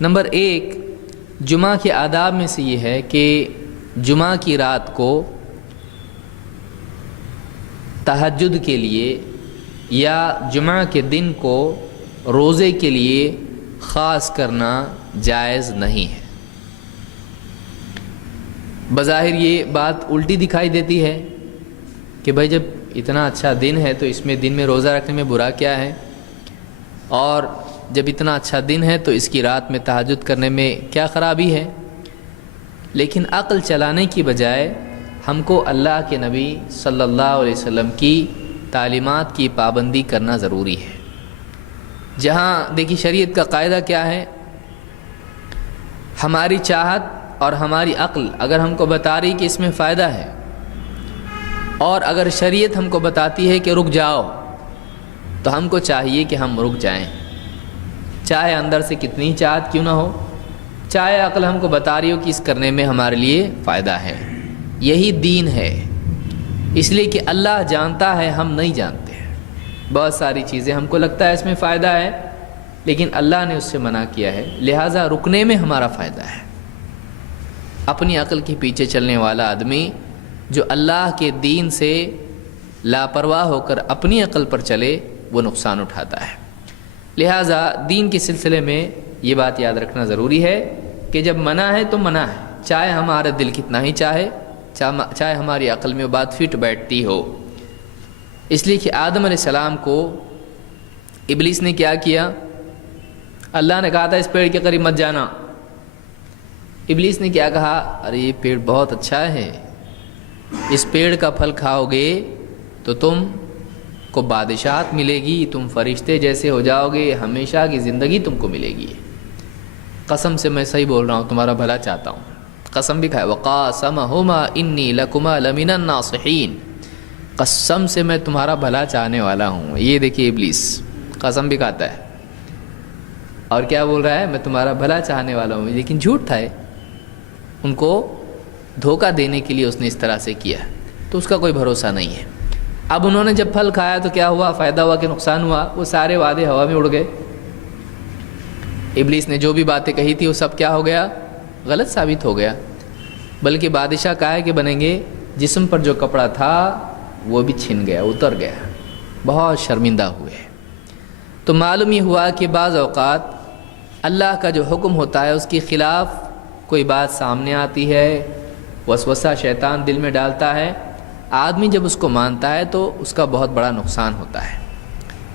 Number 1 جمعہ کے آداب میں سے یہ ہے کہ جمعہ کی رات کو تہجد کے لیے یا جمعہ کے دن کو روزے کے لیے خاص کرنا جائز نہیں ہے۔ بظاہر یہ بات الٹی دکھائی دیتی ہے کہ بھائی جب اتنا اچھا دن ہے تو اس میں دن میں روزہ رکھنے میں برا کیا ہے، اور جب اتنا اچھا دن ہے تو اس کی رات میں تہجد کرنے میں کیا خرابی ہے۔ لیکن عقل چلانے کی بجائے ہم کو اللہ کے نبی صلی اللہ علیہ وسلم کی تعلیمات کی پابندی کرنا ضروری ہے۔ جہاں دیکھیے شریعت کا قاعدہ کیا ہے، ہماری چاہت اور ہماری عقل اگر ہم کو بتا رہی کہ اس میں فائدہ ہے، اور اگر شریعت ہم کو بتاتی ہے کہ رک جاؤ، تو ہم کو چاہیے کہ ہم رک جائیں، چاہے اندر سے کتنی چاہت کیوں نہ ہو، چاہے عقل ہم کو بتا رہی ہو کہ اس کرنے میں ہمارے لیے فائدہ ہے۔ یہی دین ہے، اس لیے کہ اللہ جانتا ہے، ہم نہیں جانتے ہیں۔ بہت ساری چیزیں ہم کو لگتا ہے اس میں فائدہ ہے، لیکن اللہ نے اس سے منع کیا ہے، لہٰذا رکنے میں ہمارا فائدہ ہے۔ اپنی عقل کے پیچھے چلنے والا آدمی جو اللہ کے دین سے لاپرواہ ہو کر اپنی عقل پر چلے وہ نقصان اٹھاتا ہے۔ لہٰذا دین کے سلسلے میں یہ بات یاد رکھنا ضروری ہے کہ جب منع ہے تو منع ہے، چاہے ہمارا دل کتنا ہی چاہے ہماری عقل میں وہ بات فٹ بیٹھتی ہو۔ اس لیے کہ آدم علیہ السلام کو ابلیس نے کیا کیا، اللہ نے کہا تھا اس پیڑ کے قریب مت جانا، ابلیس نے کیا کہا، ارے یہ پیڑ بہت اچھا ہے، اس پیڑ کا پھل کھاؤ گے تو تم کو بادشاہت ملے گی، تم فرشتے جیسے ہو جاؤ گے، ہمیشہ کی زندگی تم کو ملے گی۔ قسم سے میں صحیح بول رہا ہوں، تمہارا بھلا چاہتا ہوں، قسم بھی کھائے، وقاسمہما انی لکما لمن الناصحین، قسم سے میں تمہارا بھلا چاہنے والا ہوں۔ یہ دیکھیے ابلیس قسم بھی کھاتا ہے اور کیا بول رہا ہے، میں تمہارا بھلا چاہنے والا ہوں، لیکن جھوٹ تھا، ان کو دھوکہ دینے کے لیے اس نے اس طرح سے کیا، تو اس کا کوئی بھروسہ نہیں ہے۔ اب انہوں نے جب پھل کھایا تو کیا ہوا، فائدہ ہوا کہ نقصان ہوا؟ وہ سارے وعدے ہوا میں اڑ گئے۔ ابلیس نے جو بھی باتیں کہی تھی وہ سب کیا ہو گیا، غلط ثابت ہو گیا۔ بلکہ بادشاہ کہا کہ بنیں گے، جسم پر جو کپڑا تھا وہ بھی چھن گیا، اتر گیا، بہت شرمندہ ہوئے۔ تو معلوم یہ ہوا کہ بعض اوقات اللہ کا جو حکم ہوتا ہے اس کے خلاف کوئی بات سامنے آتی ہے، وسوسہ شیطان دل میں ڈالتا ہے، آدمی جب اس کو مانتا ہے تو اس کا بہت بڑا نقصان ہوتا ہے۔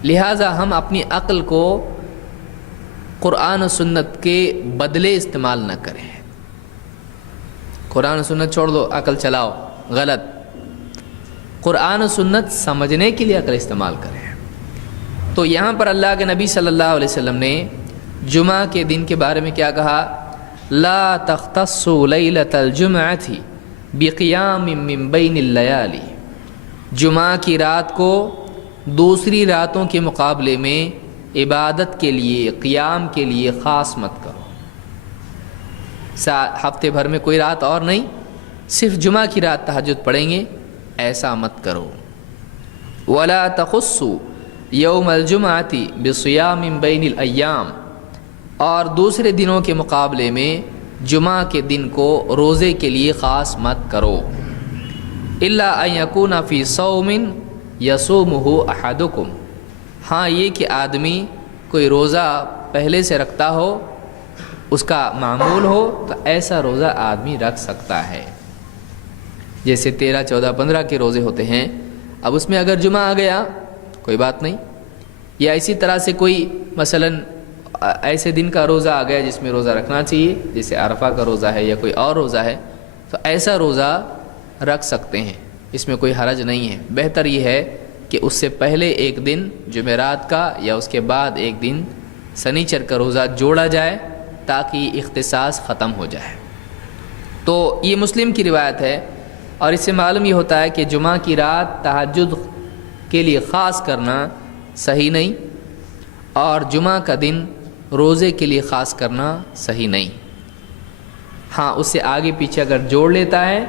لہٰذا ہم اپنی عقل کو قرآن و سنت کے بدلے استعمال نہ کریں۔ قرآن و سنت چھوڑ دو، عقل چلاؤ، غلط۔ قرآن و سنت سمجھنے کے لیے عقل استعمال کریں۔ تو یہاں پر اللہ کے نبی صلی اللہ علیہ وسلم نے جمعہ کے دن کے بارے میں کیا کہا، لا تختصوا لیلۃ الجمعۃ بقیام من بین اللیالی، جمعہ کی رات کو دوسری راتوں کے مقابلے میں عبادت کے لیے، قیام کے لیے خاص مت کرو۔ ہفتے بھر میں کوئی رات اور نہیں، صرف جمعہ کی رات تہجد پڑھیں گے، ایسا مت کرو۔ ولا تخصوا یوم الجمعۃ بصیام بین الایام، اور دوسرے دنوں کے مقابلے میں جمعہ کے دن کو روزے کے لیے خاص مت کرو۔ الا ان یکون فی صوم یصومہ احدکم، ہاں یہ کہ آدمی کوئی روزہ پہلے سے رکھتا ہو، اس کا معمول ہو، تو ایسا روزہ آدمی رکھ سکتا ہے۔ جیسے 13، 14، 15 کے روزے ہوتے ہیں، اب اس میں اگر جمعہ آ گیا کوئی بات نہیں، یا اسی طرح سے کوئی مثلاً ایسے دن کا روزہ آ گیا جس میں روزہ رکھنا چاہیے، جیسے عرفہ کا روزہ ہے یا کوئی اور روزہ ہے، تو ایسا روزہ رکھ سکتے ہیں، اس میں کوئی حرج نہیں ہے۔ بہتر یہ ہے کہ اس سے پہلے ایک دن جمعرات کا یا اس کے بعد ایک دن سنیچر کا روزہ جوڑا جائے تاکہ اختصاص ختم ہو جائے۔ تو یہ مسلم کی روایت ہے، اور اس سے معلوم یہ ہوتا ہے کہ جمعہ کی رات تہجد کے لیے خاص کرنا صحیح نہیں، اور جمعہ کا دن روزے کے لیے خاص کرنا صحیح نہیں۔ ہاں اس سے آگے پیچھے اگر جوڑ لیتا ہے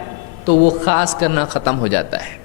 تو وہ خاص کرنا ختم ہو جاتا ہے۔